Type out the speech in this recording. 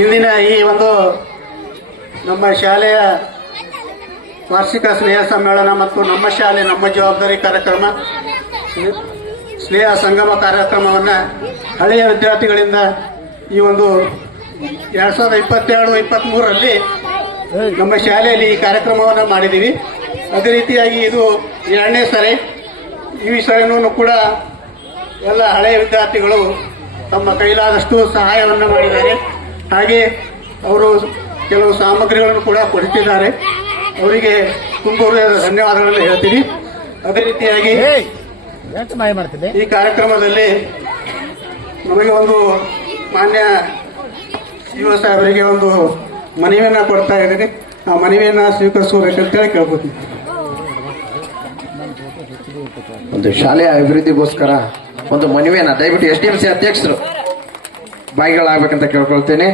ಇಂದಿನ ಈ ಒಂದು ನಮ್ಮ ಶಾಲೆಯ ವಾರ್ಷಿಕ ಸ್ನೇಹ ಸಮ್ಮೇಳನ ಮತ್ತು ನಮ್ಮ ಶಾಲೆ ನಮ್ಮ ಜವಾಬ್ದಾರಿ ಕಾರ್ಯಕ್ರಮ ಸ್ನೇಹ ಸಂಗಮ ಕಾರ್ಯಕ್ರಮವನ್ನು ಹಳೆಯ ವಿದ್ಯಾರ್ಥಿಗಳಿಂದ ಈ ಒಂದು 2022-23ರಲ್ಲಿ ನಮ್ಮ ಶಾಲೆಯಲ್ಲಿ ಈ ಕಾರ್ಯಕ್ರಮವನ್ನು ಮಾಡಿದ್ದೀವಿ. ಅದೇ ರೀತಿಯಾಗಿ ಇದು 2ನೇ ಸರಿ. ಈ ವಿಷಯವನ್ನು ಕೂಡ ಎಲ್ಲ ಹಳೆಯ ವಿದ್ಯಾರ್ಥಿಗಳು ತಮ್ಮ ಕೈಲಾದಷ್ಟು ಸಹಾಯವನ್ನು ಮಾಡಿದ್ದಾರೆ. ಹಾಗೆ ಅವರು ಕೆಲವು ಸಾಮಗ್ರಿಗಳನ್ನು ಕೂಡ ಕೊಡುತ್ತಿದ್ದಾರೆ. ಅವರಿಗೆ ತುಂಬ ಧನ್ಯವಾದಗಳನ್ನು ಹೇಳ್ತೀನಿ. ಅದೇ ರೀತಿಯಾಗಿ ಈ ಕಾರ್ಯಕ್ರಮದಲ್ಲಿ ನಮಗೆ ಒಂದು ಮಾನ್ಯ ಯುವ ಸಾಹೇಬರಿಗೆ ಒಂದು ಮನವಿಯನ್ನು ಕೊಡ್ತಾ ಇದ್ದೀನಿ. ಆ ಮನವಿಯನ್ನು ಸ್ವೀಕರಿಸಬೇಕಂತೇಳಿ ಕೇಳ್ಕೊತೀನಿ. ಒಂದು ಶಾಲೆಯ ಅಭಿವೃದ್ಧಿಗೋಸ್ಕರ ಒಂದು ಮನವಿಯನ್ನು ದಯವಿಟ್ಟು SDMC ಅಧ್ಯಕ್ಷರು ಬಾಯಿಗಳಾಗಬೇಕಂತ ಕೇಳ್ಕೊಳ್ತೇನೆ.